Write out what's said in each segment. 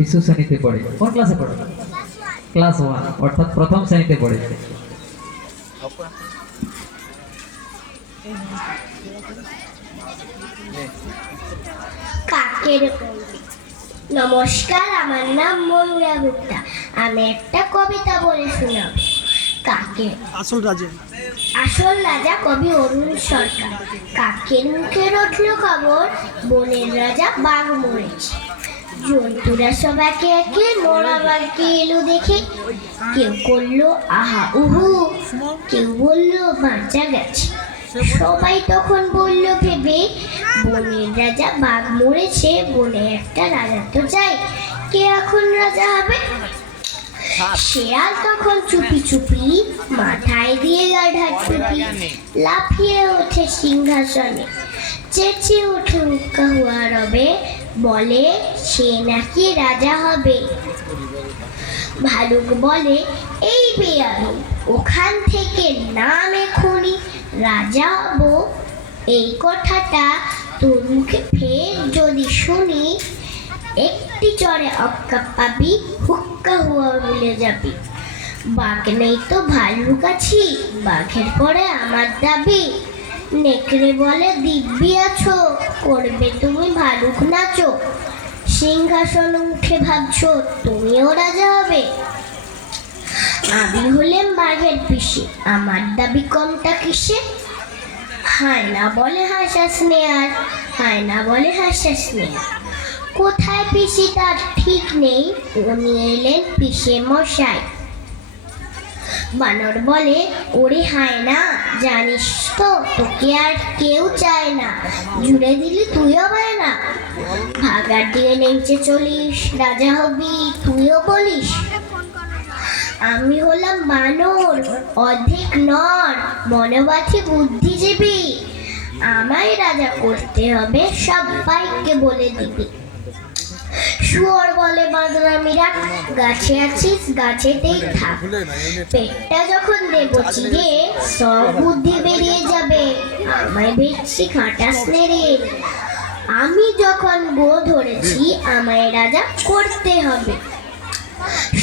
শিশু শ্রেণীতে পড়ে। কোন ক্লাসে পড়ে? ক্লাস 1, অর্থাৎ প্রথম শ্রেণীতে পড়ে। কাকের নমস্কার, আমার নাম ময়ূরা গুপ্তা। আমি একটা কবিতা বলে শোনাব। কাকের আসল রাজা কবি অরুণ সরকার। কাকের মুখে উঠল খবর, বনের রাজা বাঘ মরেছে। জন্তুরা সব একে একে মরা বাঘকে এলো দেখে। কেউ করলো আহা উহু, কেউ বললো বাঁচা গেছে। সবাই তখন বলল ভেবে, বনের রাজা বাঘ মরেছে, বনে একটা রাজা তো চাই, কে এখন রাজা হবে? শেয়াল তখন চুপি চুপি মাথায় দিয়ে গাঢ় টুপি, লাফিয়ে ওঠে সিংহাসনে, চেঁচিয়ে ওঠে উক্কা হুয়া রবে, বলে সে নাকি রাজা হবে। ভালুক বলে এই বেয়াদব, ওখান থেকে নাম এখনই, রাজা হব এই কথাটা তোর মুখে ফের যদি শুনি, একটি চড়ে অক্কা পাবি, হুক্কা হুয়া ভুলে যাবি। বাঘ নেই তো ভালুক আছি, বাঘের পরে আমার দাবি। নেকড়ে বলে দিব্যি আছো, করবে তুমি ভালুক নাচো, সিংহাসনে উঠে ভাবছো তুমিও রাজা হবে। আমি হলেম বাঘের পিসি, আমার দাবি কমটা কিসে? হায়না বলে হাসা স্নেহার, হায়না বলে হাসা স্নেহার, কোথায় পিসি তার ঠিক নেই, উনি এলেন পিসে মশাই। বানর বলে ওরে হায়না, জানিস তো তোকে আর কেউ চায় না, জুড়ে দিলি তুইও পায় না। ভাগার দিয়ে নেমচে চলিস, রাজা হবি তুইও বলিস। আমি হলাম বানর, অর্ধেক নর, বনবাসী বুদ্ধিজীবী, আমায় রাজা করতে হবে, সবাইকে বলে দিবি। শুয়োর বলে বাঁদরামি রাখ, গাছে আছিস গাছেতেই থাক, পেটটা যখন দেব চিরে সব বুদ্ধি বেরিয়ে যাবে, আমায় বেশি খাটাস নেড়ে। আমি যখন গো ধরেছি, আমায় রাজা করতে হবে।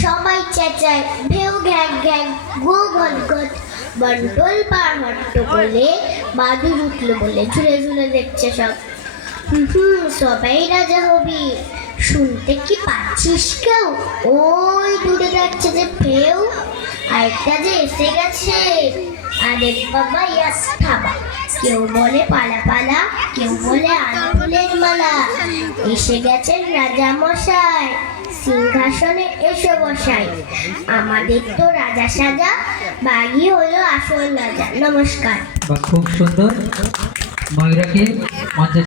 সবাই চেঁচায় ভেউ ঘ্যাক ঘ্যাক, গো ঘট ঘট, বন্টল পার হট্ট বলে, বাদুর উঠলো বলে ঝুলে ঝুলে দেখছে সব। সবাই রাজা হবি, শুনতে কি পাচ্ছিস কেউ? ওই দূরে যাচ্ছে যে ফেউ, আরেকটা যে এসে গেছে, আরে বাবা ইয়াস খাবা। কেউ বলে পালা পালা, কেউ বলে আনফুলের মালা, এসে গেছেন রাজা মশাই, সিংহাসনে এসে বসাই। আমাদের তো রাজা সাজা, বাঘই হলো আসল রাজা। নমস্কার। খুব সুন্দর। ময়ূরাকে মঞ্চে